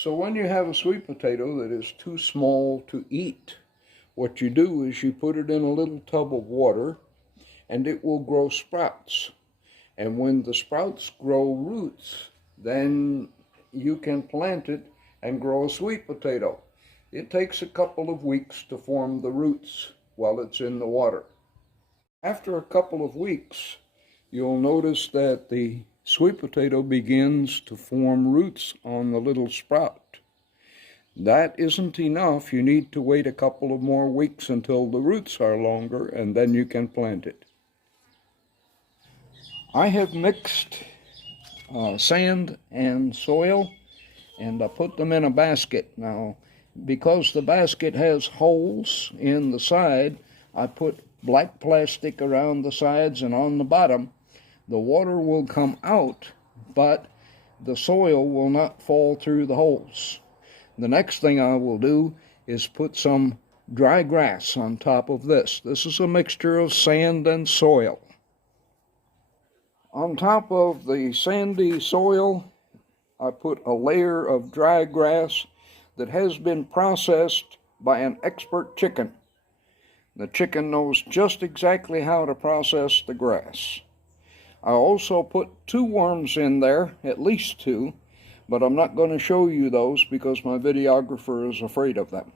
So when you have a sweet potato that is too small to eat, what you do is you put it in a little tub of water and it will grow sprouts. And when the sprouts grow roots, then you can plant it and grow a sweet potato. It takes a couple of weeks to form the roots while it's in the water. After a couple of weeks, you'll notice that the sweet potato begins to form roots on the little sprout. That isn't enough. You need to wait a couple of more weeks until the roots are longer, and then you can plant it. I have mixed sand and soil, and I put them in a basket. Now, because the basket has holes in the side, I put black plastic around the sides and on the bottom. The water will come out, but the soil will not fall through the holes. The next thing I will do is put some dry grass on top of this. This is a mixture of sand and soil. On top of the sandy soil, I put a layer of dry grass that has been processed by an expert chicken. The chicken knows just exactly how to process the grass. I also put 2 worms in there, at least 2, but I'm not going to show you those because my videographer is afraid of them.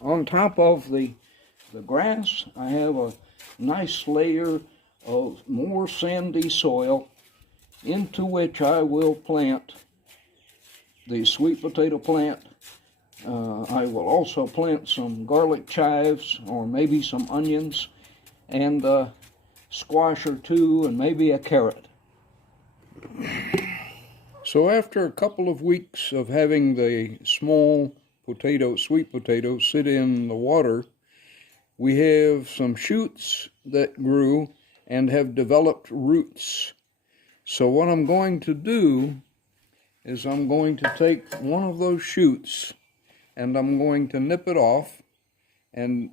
On top of the grass, I have a nice layer of more sandy soil into which I will plant the sweet potato plant. I will also plant some garlic chives or maybe some onions and a squash or 2 and maybe a carrot. So after a couple of weeks of having the small sweet potatoes sit in the water, we have some shoots that grew and have developed roots. So what I'm going to do is I'm going to take one of those shoots and I'm going to nip it off and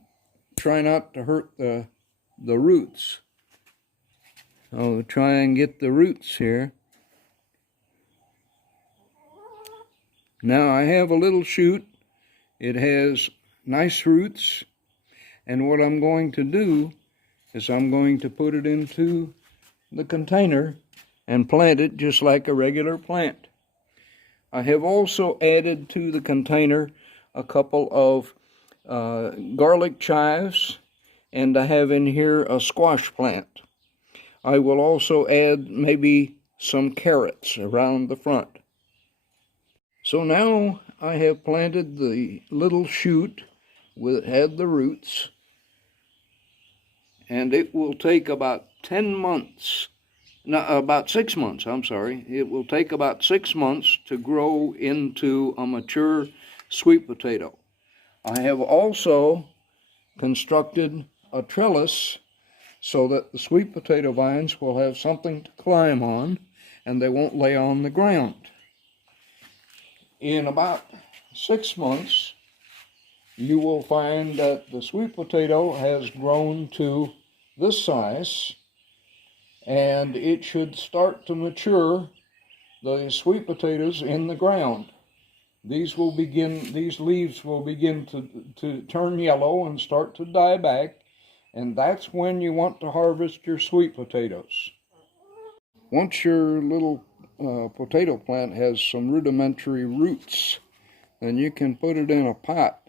try not to hurt the roots. I'll try and get the roots here. Now I have a little shoot. It has nice roots, and what I'm going to do is I'm going to put it into the container and plant it just like a regular plant. I have also added to the container a couple of garlic chives, and I have in here a squash plant. I will also add maybe some carrots around the front. So now I have planted the little shoot that had the roots, and it will take about 10 months, no, about 6 months, I'm sorry. It will take about 6 months to grow into a mature sweet potato. I have also constructed a trellis so that the sweet potato vines will have something to climb on and they won't lay on the ground. In about 6 months, you will find that the sweet potato has grown to this size, and it should start to mature the sweet potatoes in the ground. These leaves will begin to turn yellow and start to die back, and that's when you want to harvest your sweet potatoes. Once your little potato plant has some rudimentary roots, then you can put it in a pot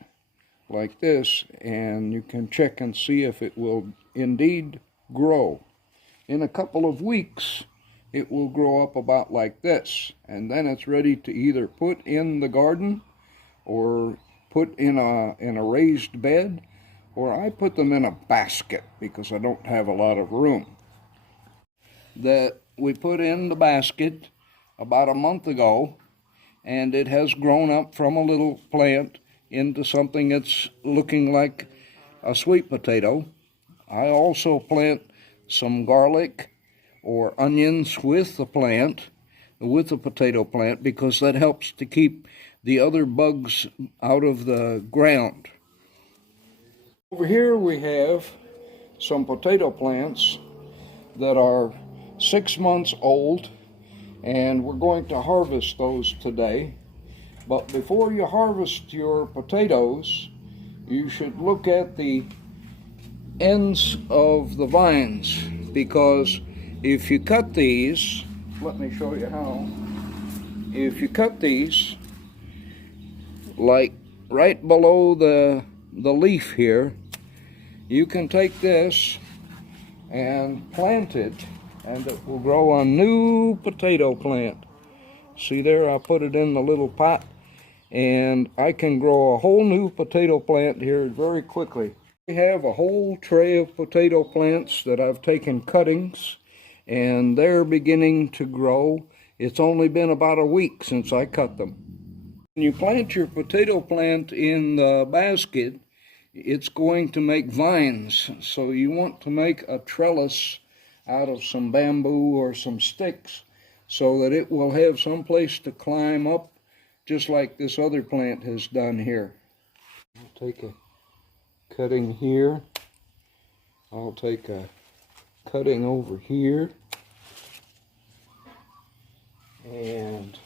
like this, and you can check and see if it will indeed grow. In a couple of weeks, it will grow up about like this, and then it's ready to either put in the garden or put in a raised bed, or I put them in a basket because I don't have a lot of room. That we put in the basket about a month ago, and it has grown up from a little plant into something that's looking like a sweet potato. I also plant some garlic or onions with the potato plant, because that helps to keep the other bugs out of the ground. Over here we have some potato plants that are 6 months old, and we're going to harvest those today. But before you harvest your potatoes, you should look at the ends of the vines, because if you cut these, let me show you how. If you cut these, like right below the leaf here, you can take this and plant it, and it will grow a new potato plant. See there, I put it in the little pot, and I can grow a whole new potato plant here very quickly. We have a whole tray of potato plants that I've taken cuttings, and they're beginning to grow. It's only been about a week since I cut them. When you plant your potato plant in the basket, it's going to make vines, so you want to make a trellis out of some bamboo or some sticks so that it will have some place to climb up, just like this other plant has done here. I'll take a cutting here. I'll take a cutting over here. And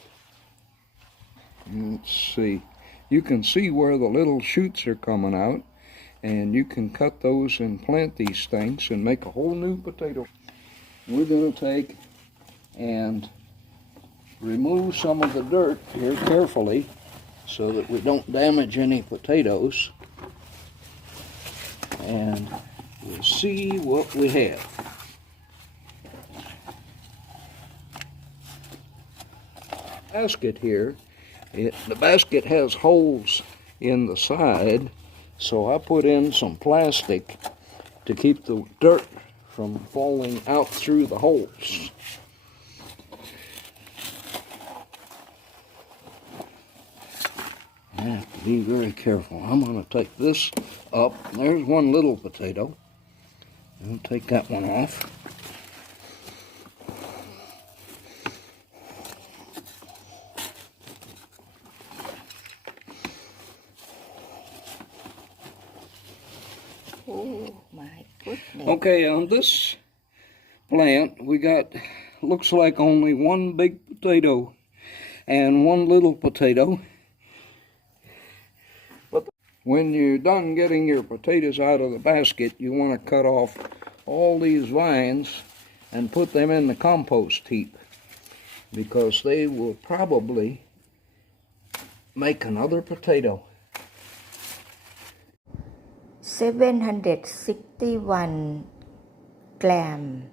let's see. You can see where the little shoots are coming out, and you can cut those and plant these things and make a whole new potato. We're going to take and remove some of the dirt here carefully so that we don't damage any potatoes, and we'll see what we have. Basket here, the basket has holes in the side, so I put in some plastic to keep the dirt from falling out through the holes. I have to be very careful. I'm going to take this up. There's one little potato. I'll take that one off. Oh my goodness. Okay, on this plant we got, looks like only one big potato and one little potato. But when you're done getting your potatoes out of the basket, you want to cut off all these vines and put them in the compost heap, because they will probably make another potato. 761 gram